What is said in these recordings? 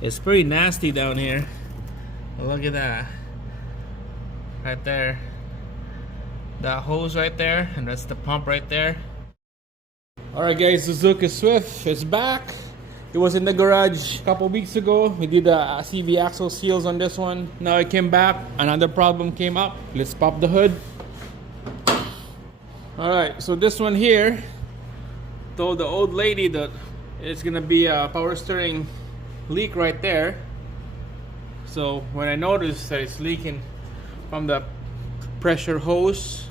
It's pretty nasty down here. Look at that. Right there. That hose right there, and that's the pump right there. Alright guys, Suzuki Swift is back. It was in the garage a couple weeks ago. We did the CV axle seals on this one. Now it came back. Another problem came up. Let's pop the hood. Alright, so this one here told the old lady that it's gonna be a power steering leak right there. So when I noticed that it's leaking from the pressure hose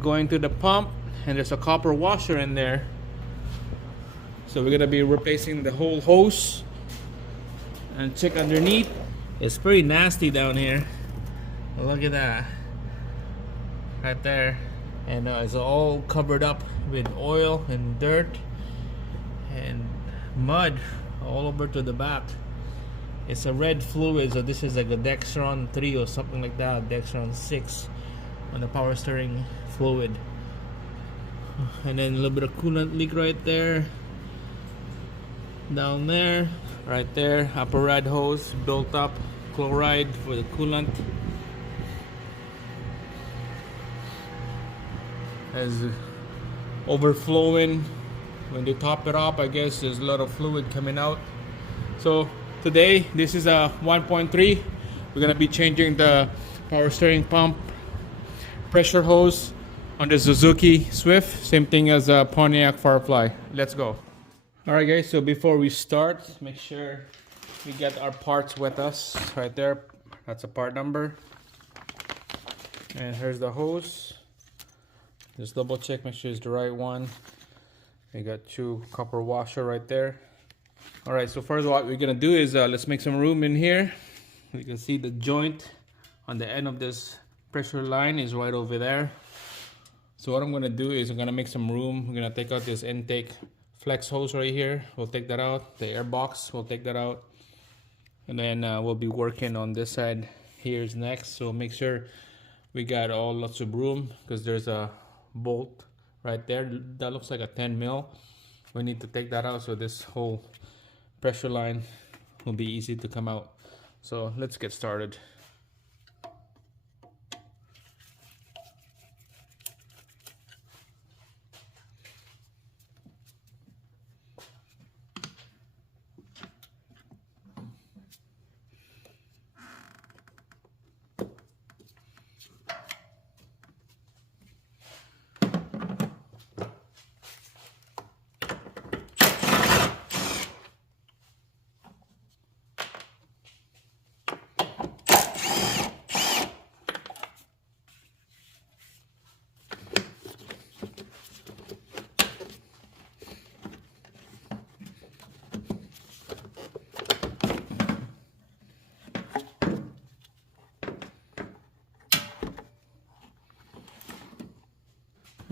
going to the pump, and there's a copper washer in there, so we're gonna be replacing the whole hose and check underneath. It's pretty nasty down here. Look at that right there, and it's all covered up with oil and dirt and mud all over to the back. It's a red fluid, so this is like a Dextron 3 or something like that, Dextron 6 on the power steering fluid. And then a little bit of coolant leak right there, down there, right there, upper rad hose built up chloride for the coolant. As overflowing when they top it up, I guess there's a lot of fluid coming out. So today, this is a 1.3. We're gonna be changing the power steering pump pressure hose on the Suzuki Swift. Same thing as a Pontiac Firefly. Let's go. Alright guys, so before we start, make sure we get our parts with us. Right there, that's a part number. And here's the hose. Just double check, make sure it's the right one. We got two copper washer right there. Alright, so first what we're gonna do is let's make some room in here. You can see the joint on the end of this pressure line is right over there. So what I'm gonna do is I'm gonna make some room. I'm gonna take out this intake flex hose right here. We'll take that out. The air box, we'll take that out. And then we'll be working on this side. Here's next. So make sure we got lots of room, because there's a bolt right there that looks like a 10 mil. We need to take that out so this whole pressure line will be easy to come out. So let's get started.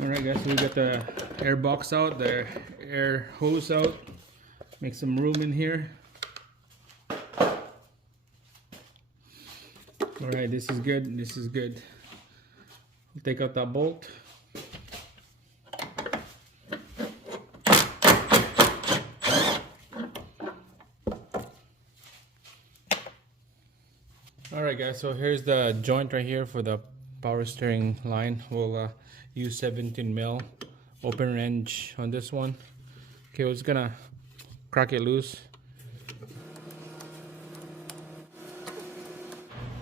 Alright guys, so we got the air box out, the air hose out. Make some room in here. Alright, this is good, this is good. Take out that bolt. Alright guys, so here's the joint right here for the power steering line. We'll use 17 mil open wrench on this one. Okay, we're just gonna crack it loose.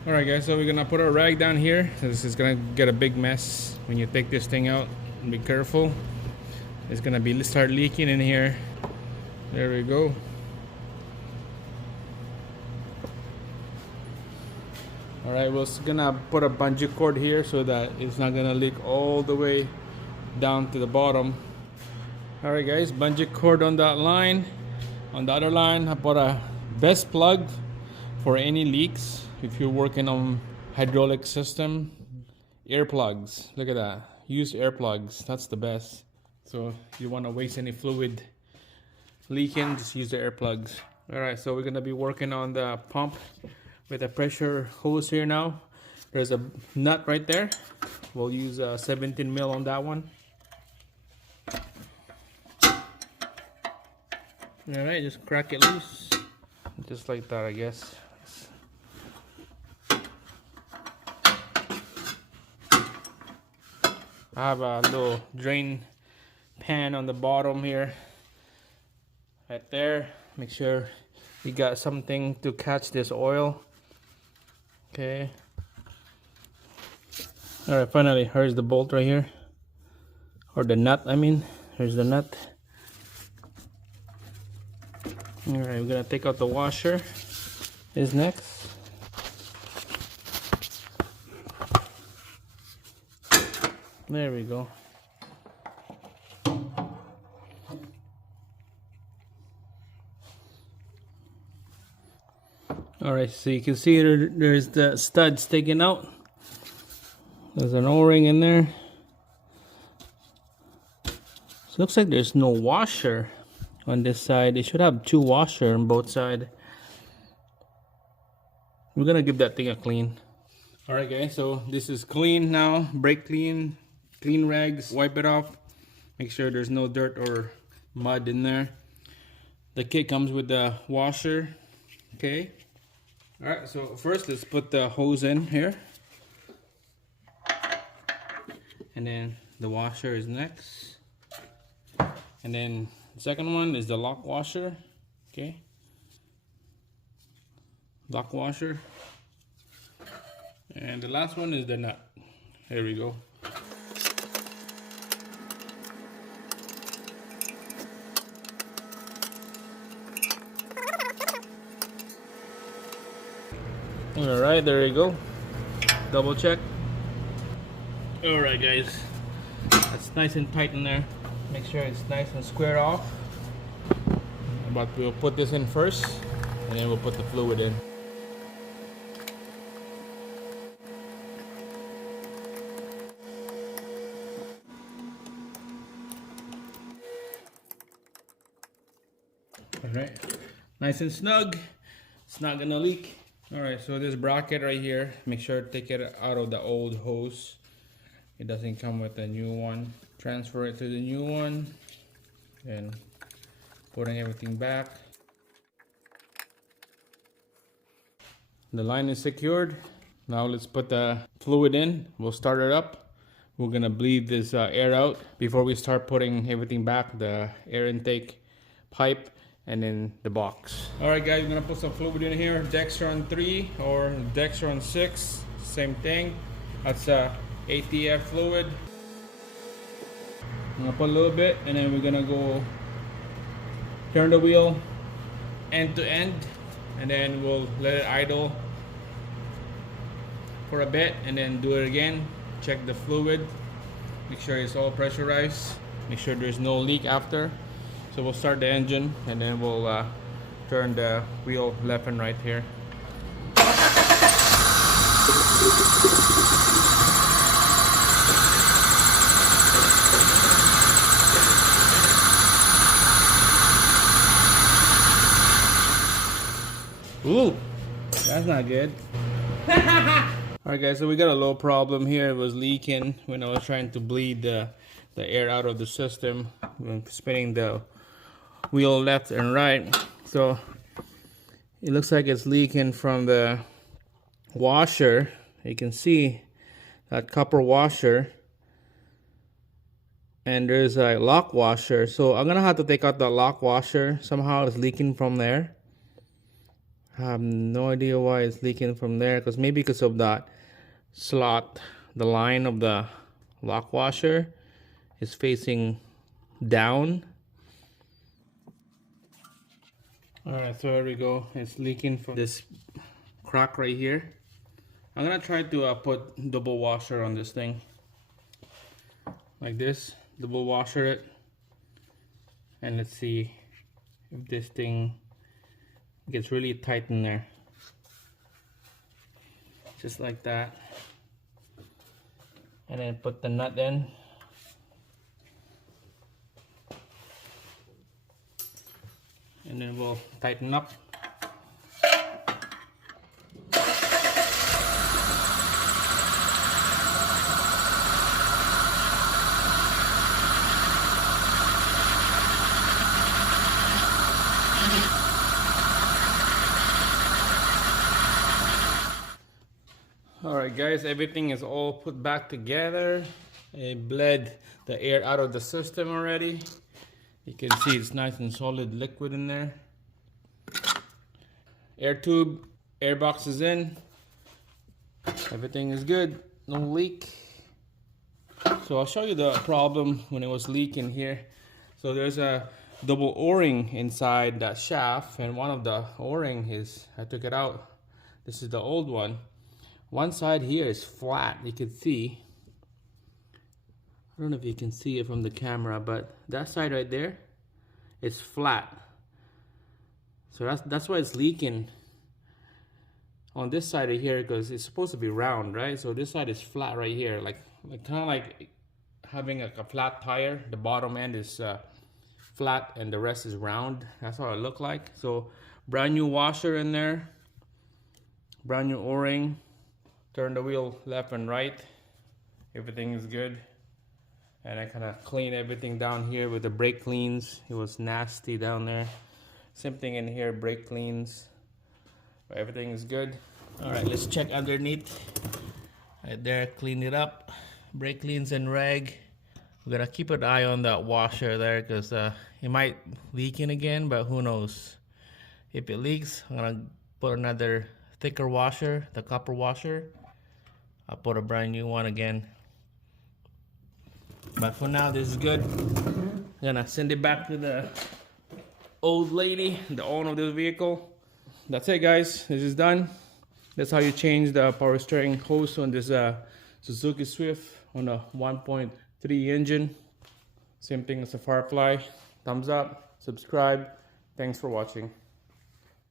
Alright guys, so we're gonna put our rag down here. This is gonna get a big mess when you take this thing out. Be careful. It's gonna start leaking in here. There we go. Alright, we're gonna put a bungee cord here so that it's not gonna leak all the way down to the bottom. Alright guys, bungee cord on that line. On the other line, I put a best plug for any leaks. If you're working on hydraulic system, earplugs. Look at that. Use earplugs. That's the best. So if you want to waste any fluid leaking, just use the earplugs. Alright, so we're gonna be working on the pump with a pressure hose here now. There's a nut right there. We'll use 17 mil on that one. Alright, just crack it loose. just like that, I guess. I have a little drain pan on the bottom here, right there. Make sure you got something to catch this oil. Okay. All right, finally, here's the bolt right here, or the nut, I mean. Here's the nut. All right, we're gonna take out the washer. Is next. There we go. All right, so you can see there's the stud sticking out. There's an O-ring in there. So it looks like there's no washer on this side. It should have 2 washers on both sides. We're gonna give that thing a clean. All right, guys, so this is clean now. Brake clean, clean rags, wipe it off. Make sure there's no dirt or mud in there. The kit comes with the washer. Okay. All right, so first let's put the hose in here. And then the washer is next. And then the second one is the lock washer. Okay. Lock washer. And the last one is the nut. Here we go. Alright, there you go. Double check. Alright, guys. That's nice and tight in there. Make sure it's nice and squared off. But we'll put this in first, and then we'll put the fluid in. Alright, nice and snug. It's not gonna leak. Alright, so this bracket right here, make sure to take it out of the old hose. It doesn't come with a new one. Transfer it to the new one, and putting everything back. The line is secured. Now let's put the fluid in. We'll start it up. We're gonna bleed this air out before we start putting everything back, the air intake pipe and then the box. Alright, guys, we're gonna put some fluid in here. Dextron 3 or Dextron 6, same thing. That's ATF fluid. I'm gonna put a little bit, and then we're gonna go turn the wheel end to end, and then we'll let it idle for a bit, and then do it again. Check the fluid, make sure it's all pressurized, make sure there's no leak after. So we'll start the engine, and then we'll turn the wheel left and right here. Ooh, that's not good. Alright, guys, so we got a little problem here. It was leaking when I was trying to bleed the air out of the system. I'm spinning the wheel left and right. So it looks like it's leaking from the washer. You can see that copper washer. And there's a lock washer. So I'm gonna have to take out the lock washer. Somehow it's leaking from there. I have no idea why it's leaking from there, because maybe because of that slot, the line of the lock washer is facing down. Alright, so here we go. It's leaking from this crack right here. I'm gonna try to put double washer on this thing like this, double washer it, and let's see if this thing gets really tight in there, just like that. And then put the nut in, and then we'll tighten up. Alright guys, everything is all put back together. It bled the air out of the system already. You can see it's nice and solid liquid in there. Air tube, air box is in. Everything is good, no leak. So I'll show you the problem when it was leaking here. So there's a double O-ring inside that shaft, and one of the O-ring is, I took it out. This is the old one. One side here is flat, you can see. I don't know if you can see it from the camera, but that side right there is flat. So that's why it's leaking on this side of here, because it's supposed to be round, right? So this side is flat right here, like kind of like having a flat tire. The bottom end is flat and the rest is round. That's how it look like. So brand new washer in there, brand new O-ring. Turn the wheel left and right, everything is good. And I kind of clean everything down here with the brake cleans. It was nasty down there. Same thing in here, brake cleans. Everything is good. All right, let's check underneath. Right there, clean it up. Brake cleans and rag. We gotta keep an eye on that washer there, because it might leak in again, but who knows. If it leaks, I'm gonna put another thicker washer, the copper washer. I'll put a brand new one again. But for now, this is good. I'm gonna send it back to the old lady, the owner of this vehicle. That's it guys, this is done. That's how you change the power steering hose on this Suzuki Swift on a 1.3 engine. Same thing as the Firefly. Thumbs up, subscribe. Thanks for watching.